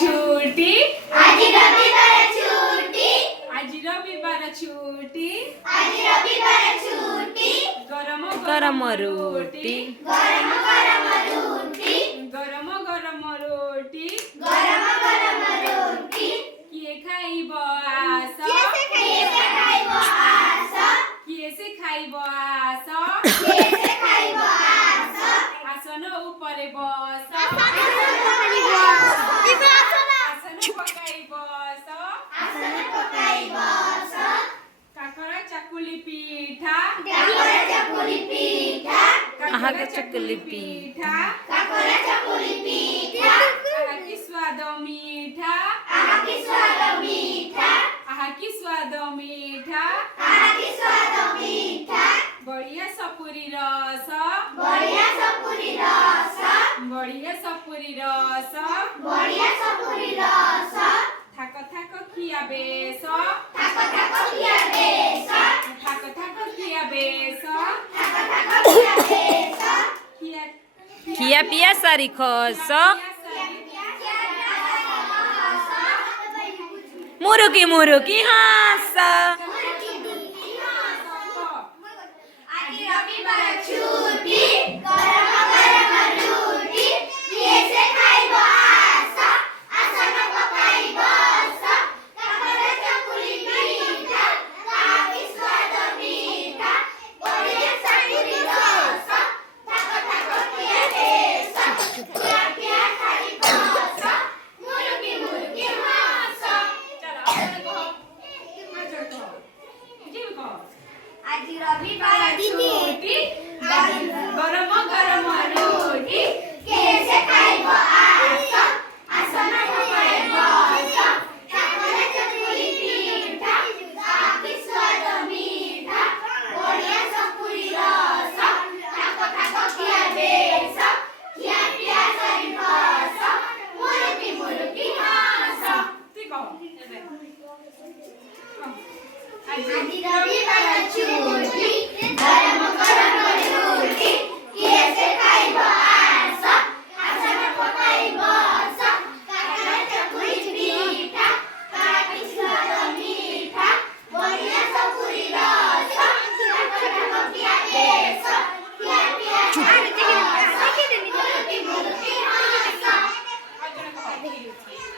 छुट्टी आज रविवार छुट्टी आज रविवार छुट्टी आज रविवार छुट्टी गरम गरम रोटी गरम गरम रोटी गरम गरम रोटी गरम गरम रोटी किए खाइब आस केसे खाइब आस किए से खाइब आस केसे खाइब आस आसन उपरे बस आसन आसन पकाइ बस पकाइ बस काकरा चकुली पीठा काकरा चकुली पीठा आहा चकुली पीठा काकरा चकुली पीठा आहा की स्वाद मीठा आहा की स्वाद मीठा आहा की स्वाद मीठा आहा की स्वाद मीठा बढ़िया सपुरी रस बढ़िया सपुरी रस बढ़िया सपुरी रस बढ़िया सपुरी रस थाक थाक खिया बेस थाक थाक खिया बेस थाक थाक खिया बेस थाक थाक खिया बेस खिया खिया पिया सारी खस मुरुकी मुरुकी हाँस आज रविवार छुट्टी गरम गरम रोटी केसे खाइब आस आसन पकाइ बस काकरा चकुली पीठा काकी स्वाद मीठा बढ़िया सपुरी रस थाक थाक खिया बेस खिया पिया खाइ बस मुरुकी मुरुकी हाँस चलो अब कहो हाजर कहो जी कहो आज रविवार छुट्टी गरम गरम रोटी केसे खाइब आस आसन पकाइ बस काकरा चकुली पीठा काकी स्वाद मीठा बढ़िया सपुरी रस थाक थाक खिया बेस खिया पिया सारी बस मुरुकी मुरुकी हाँस ती कहो एबे आज रविवार छुट्टी गरम गरम रोटी केसे खाइब आस आसन पकाइ बस काकरा चकुली पीठा काकी स्वाद मीठा बढ़िया सपुरी रस थाक थाक खिया बेस खिया पिया सारी बस मुरुकी मुरुकी हाँस हाजर कहो